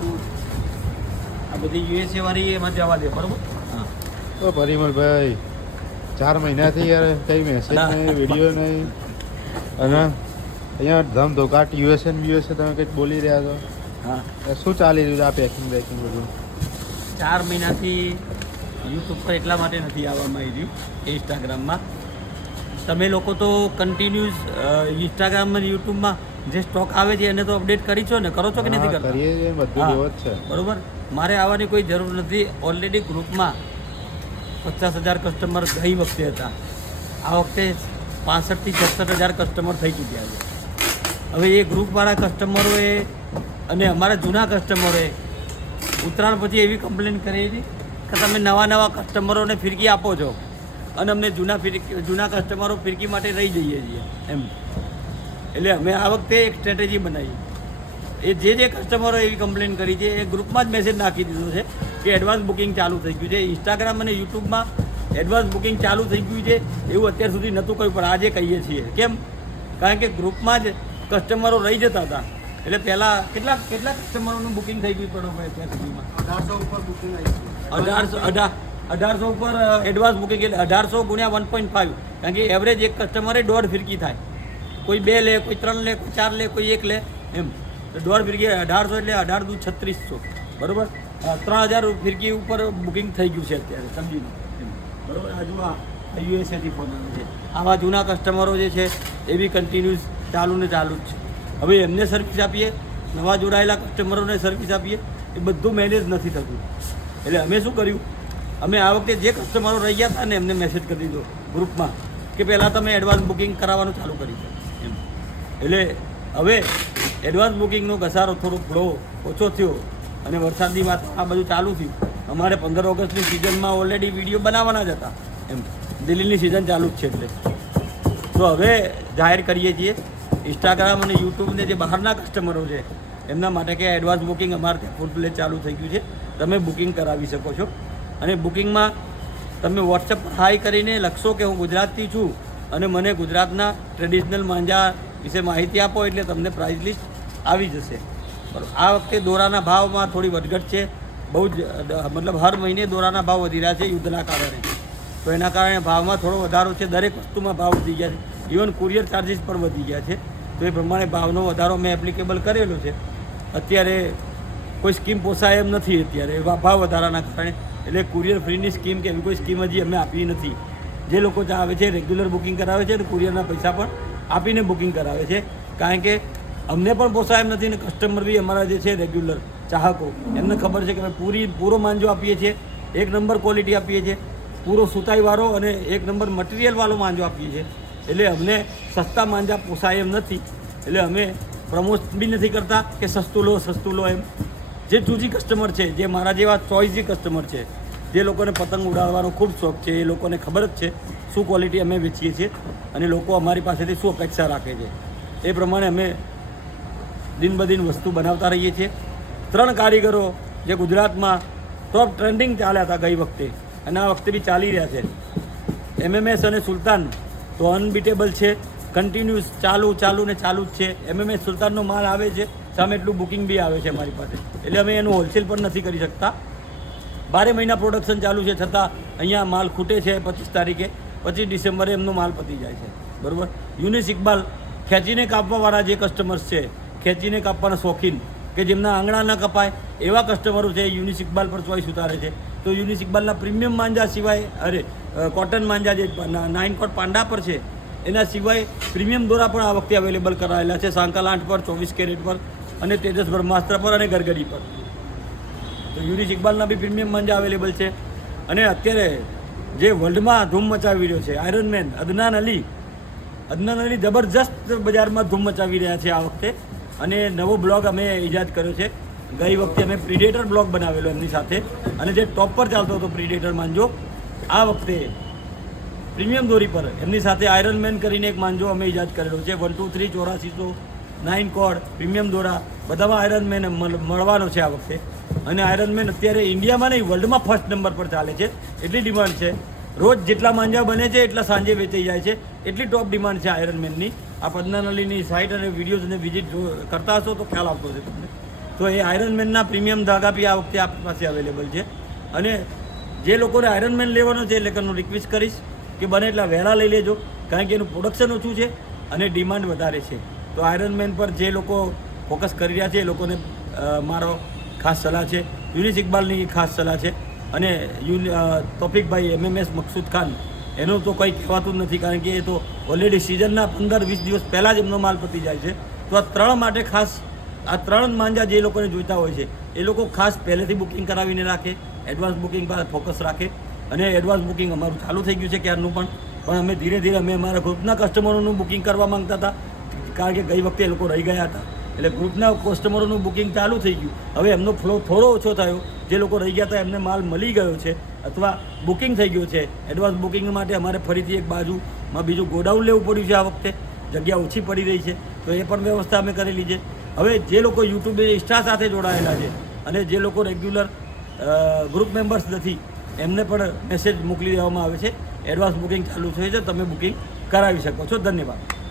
તું આ બધી યુએસએ વાળી એમાં જવા દે, બરોબર? હા. તો પરિમલભાઈ 4 મહિનાથી યાર કઈ મેસેજ નહીં, વિડીયો નહીં, અને અહીંયા ધમધોકાટ યુએસએ તમે કંઈક બોલી રહ્યા છો. હા, શું ચાલી રહ્યું છે આ પેકિંગ બધું? 4 મહિનાથી યુટ્યુબ પર એટલા માટે નથી આવવામાં આવ્યું, ઇન્સ્ટાગ્રામમાં. તમે લોકો તો કન્ટિન્યુઅસ ઇન્સ્ટાગ્રામમાં યુટ્યુબમાં જે સ્ટોક આવે છે એને તો અપડેટ કરી છો ને, કરો છો કે નથી કરતા? કરીએ છીએ, બધું જેવો જ છે. બરોબર. મારે આવવાની કોઈ જરૂર નથી. ઓલરેડી ગ્રુપમાં 50,000 કસ્ટમર ગઈ વખતે હતા. આ વખતે 65,000 થી 66,000 કસ્ટમર થઈ ચૂક્યા છે. હવે એ ગ્રુપવાળા કસ્ટમરોએ અને અમારા જૂના કસ્ટમરોએ ઉત્તરાયણ પછી એવી કમ્પ્લેન કરી હતી કે તમે નવા કસ્ટમરોને ફિરકી આપો છો અને અમને જૂના કસ્ટમરો ફિરકી માટે રહી જઈએ છીએ એમ. એટલે અમે આ વખતે એક સ્ટ્રેટેજી બનાવી. એ જે કસ્ટમરો એવી કમ્પ્લેન કરી છે એ ગ્રુપમાં જ મેસેજ નાખી દીધો છે કે એડવાન્સ બુકિંગ ચાલુ થઈ ગયું છે. ઇન્સ્ટાગ્રામ અને યુટ્યુબમાં એડવાન્સ બુકિંગ ચાલુ થઈ ગયું છે એવું અત્યાર સુધી નહોતું કહ્યું, પણ આજે કહીએ છીએ. કેમ? કારણ કે ગ્રુપમાં જ કસ્ટમરો રહી જતા હતા. એટલે પહેલાં કેટલા કસ્ટમરોનું બુકિંગ થઈ ગયું પડો ભાઈ અત્યાર સુધીમાં? 1800 ઉપર બુકિંગ આવી છે. 1800 ઉપર એડવાન્સ બુકિંગ, એટલે 1800 ગુણ્યા 1.5, કારણ કે એવરેજ એક કસ્ટમરે 1.5 ફિરકી થાય. કોઈ 2 લે, કોઈ 3 લે, કોઈ 4 લે, કોઈ 1 લે, એમ. તો 1.5 ફિરકી 1800 એટલે 18 દુ 3600, બરાબર? 3000 ફિરકી ઉપર બુકિંગ થઈ ગયું છે અત્યારે, સમજી લો, બરાબર? હજુ આ યુએસએથી ફોન આવે છે. આવા જૂના કસ્ટમરો જે છે એ બી કન્ટિન્યુઅસ ચાલુ ને ચાલુ જ છે. હવે એમને સર્વિસ આપીએ, નવા જોડાયેલા કસ્ટમરોને સર્વિસ આપીએ, એ બધું મેનેજ નથી થતું. એટલે અમે શું કર્યું, અમે આ વખતે જે કસ્ટમરો રહી ગયા હતા ને એમને મેસેજ કરી દીધો ગ્રુપમાં કે પહેલાં તમે એડવાન્સ બુકિંગ કરાવવાનું ચાલુ કરી દો એમ. એટલે હવે એડવાન્સ બુકિંગનો ઘસારો થોડો ફ્લો ઓછો થયો અને વરસાદની વાત આ બધું ચાલુ થયું. અમારે 15 ઓગસ્ટની સિઝનમાં ઓલરેડી વિડીયો બનાવવાના જ હતા એમ. દિલ્હીની સિઝન ચાલુ જ છે એટલે. તો હવે જાહેર કરીએ છીએ ઇન્સ્ટાગ્રામ અને યુટ્યુબને જે બહારના કસ્ટમરો છે એમના માટે કે એડવાન્સ બુકિંગ અમારે ત્યાં ફૂલ પ્લે ચાલુ થઈ ગયું છે. તમે બુકિંગ કરાવી શકો છો. અને બુકિંગમાં તમે વોટ્સએપ પર હાઈ કરીને લખશો કે હું ગુજરાતથી છું અને મને ગુજરાતના ટ્રેડિશનલ માંજા વિશે માહિતી આપો, એટલે તમને પ્રાઇસ લિસ્ટ આવી જશે. બરાબર. આ વખતે દોરાના ભાવમાં થોડી વધઘટ છે. બહુ જ મતલબ હર મહિને દોરાના ભાવ વધી રહ્યા છે યુદ્ધના કારણે. તો એના કારણે ભાવમાં થોડો વધારો છે. દરેક વસ્તુમાં ભાવ વધી ગયા છે. ઇવન કુરિયર ચાર્જીસ પણ વધી ગયા છે. તો એ પ્રમાણે ભાવનો વધારો મેં એપ્લિકેબલ કરેલો છે. અત્યારે કોઈ સ્કીમ પોસાય એમ નથી અત્યારે ભાવ વધારાના કારણે. એટલે કુરિયર ફ્રીની સ્કીમ કે એવી કોઈ સ્કીમ હજી અમે આપી નથી. જે લોકો આવે છે રેગ્યુલર બુકિંગ કરાવે છે અને કુરિયરના પૈસા પણ આપીને બુકિંગ કરાવે છે. કારણ કે અમને પણ પોસાય એમ નથી ને કસ્ટમર બી અમારા જે છે રેગ્યુલર ચાહકો એમને ખબર છે કે અમે પૂરો માંજો આપીએ છીએ, 1 નંબર ક્વોલિટી આપીએ છીએ, પૂરો સુતાઈવાળો અને 1 નંબર મટીરિયલવાળો માંજો આપીએ છીએ. એટલે અમને સસ્તા માંજા પોસાય એમ નથી. એટલે અમે પ્રમોટ બી નથી કરતા કે સસ્તું લો એમ. જે ચૂઝી કસ્ટમર છે, જે મારા જેવા ચોઇસી કસ્ટમર છે, જે લોકોને પતંગ ઉડાડવાનો ખૂબ શોખ છે, એ લોકોને ખબર જ છે શું ક્વોલિટી અમે વેચીએ છીએ અને લોકો અમારી પાસેથી શું અપેક્ષા રાખે છે. એ પ્રમાણે અમે દિન બદિન વસ્તુ બનાવતા રહીએ છીએ. 3 કારીગરો જે ગુજરાતમાં ટોપ ટ્રેન્ડિંગ ચાલ્યા હતા ગઈ વખતે અને આ વખતે બી ચાલી રહ્યા છે, MMS અને સુલતાન, તો અનબીટેબલ છે. કન્ટિન્યુઅસ ચાલુ જ છે. MMS સુલતાનનો માલ આવે છે, સામે એટલું બુકિંગ બી આવે છે અમારી પાસે. એટલે અમે એનું હોલસેલ પણ નથી કરી શકતા. 12 મહિના પ્રોડક્શન ચાલુ છે, છતાં અહીંયા માલ ખૂટે છે. 25 તારીખે 25 ડિસેમ્બરે એમનો માલ પતી જાય છે, બરાબર. યુનિસ ઇકબાલ ખેંચીને કાપવાવાળા જે કસ્ટમર્સ છે, ખેંચીને કાપવાના શોખીન કે જેમના આંગળા ન કપાય એવા કસ્ટમરો છે, યુનિસ ઇકબાલ પર ચોઈસ ઉતારે છે. તો યુનિસ ઇકબાલના પ્રીમિયમ માંજા સિવાય કોટન માંજા જે 9 કોટ પાંડા પર છે એના સિવાય પ્રીમિયમ દોરા પણ આ વખતે અવેલેબલ કરાયેલા છે. સાંકલ 8 પર, 24 કેરેટ પર અને તેજસ બ્રહ્માસ્ત્ર પર અને ગરગડી પર. તો યુનિસ ઇકબાલના બી પ્રીમિયમ માંજા અવેલેબલ છે. અને અત્યારે જે વર્લ્ડમાં ધૂમ મચાવી રહ્યો છે આયરન મેન અદનાન અલી જબરજસ્ત બજારમાં ધૂમ મચાવી રહ્યા છે આ વખતે. અને નવો બ્લોગ અમે ઇજાદ કર્યો છે. ગઈ વખતે અમે પ્રિડેટર બ્લોગ બનાવેલો એમની સાથે અને જે ટોપ પર ચાલતો હતો પ્રિડેટર માંજો, આ વખતે પ્રીમિયમ દોરી પર એમની સાથે આયરન મેન કરીને એક માંજો અમે ઇજાદ કરેલો છે. 1, 2, 3, 8400, 9 કોડ પ્રીમિયમ દોરા બધામાં આયરન મેન મળવાનો છે આ વખતે. અને આયરન મેન અત્યારે ઇન્ડિયામાં નહીં વર્લ્ડમાં ફર્સ્ટ નંબર પર ચાલે છે. એટલી ડિમાન્ડ છે. રોજ જેટલા માંજા બને છે એટલા સાંજે વેચાઈ જાય છે. એટલી ટોપ ડિમાન્ડ છે આયરન મેનની. આ અદનાન અલીની સાઇટ અને વિડીયોઝને વિઝિટ કરતા હશો તો ખ્યાલ આવતો હશે તમને. તો એ આયરનમેનના પ્રીમિયમ ધાગા બી આ વખતે આપણી પાસે અવેલેબલ છે. અને જે લોકોને આયરનમેન લેવાનો છે એટલે હું રિક્વેસ્ટ કરીશ કે બને એટલા વહેલા લઈ લેજો, કારણ કે એનું પ્રોડક્શન ઓછું છે અને ડિમાન્ડ વધારે છે. તો આયરનમેન પર જે લોકો ફોકસ કરી રહ્યા છે એ લોકોને મારો ખાસ સલાહ છે. યુનિસ ઇકબાલની ખાસ સલાહ છે. અને તોફિકભાઈ MMS મકસૂદ ખાન એનું તો કંઈ કહેવાતું જ નથી, કારણ કે એ તો ઓલરેડી સિઝનના 15-20 દિવસ પહેલાં જ એમનો માલ પતી જાય છે. તો આ 3 માટે ખાસ, આ 3 માંજા જે લોકોને જોઈતા હોય છે એ લોકો ખાસ પહેલેથી બુકિંગ કરાવીને રાખે, એડવાન્સ બુકિંગ પર ફોકસ રાખે. અને એડવાન્સ બુકિંગ અમારું ચાલુ થઈ ગયું છે ક્યારનું પણ અમે ધીરે ધીરે અમે અમારા ગ્રુપના કસ્ટમરોનું બુકિંગ કરવા માંગતા હતા, કારણ કે ગઈ વખતે એ લોકો રહી ગયા હતા. એટલે ગ્રુપના કસ્ટમરોનું બુકિંગ ચાલુ થઈ ગયું. હવે એમનો ફ્લો થોડો ઓછો થયો. જે લોકો રહી ગયા હતા એમને માલ મળી ગયો છે અથવા બુકિંગ થઈ ગયું છે. એડવાન્સ બુકિંગ માટે અમારે ફરીથી એક બાજુમાં બીજું ગોડાઉન લેવું પડ્યું છે. આ વખતે જગ્યા ઓછી પડી રહી છે, તો એ પણ વ્યવસ્થા અમે કરેલી છે. હવે જે લોકો યુટ્યુબ ઇન્સ્ટા સાથે જોડાયેલા છે અને જે લોકો રેગ્યુલર ગ્રુપ મેમ્બર્સ નથી એમને પણ મેસેજ મોકલી દેવામાં આવે છે, એડવાન્સ બુકિંગ ચાલુ છે, તમે બુકિંગ કરાવી શકો છો. ધન્યવાદ.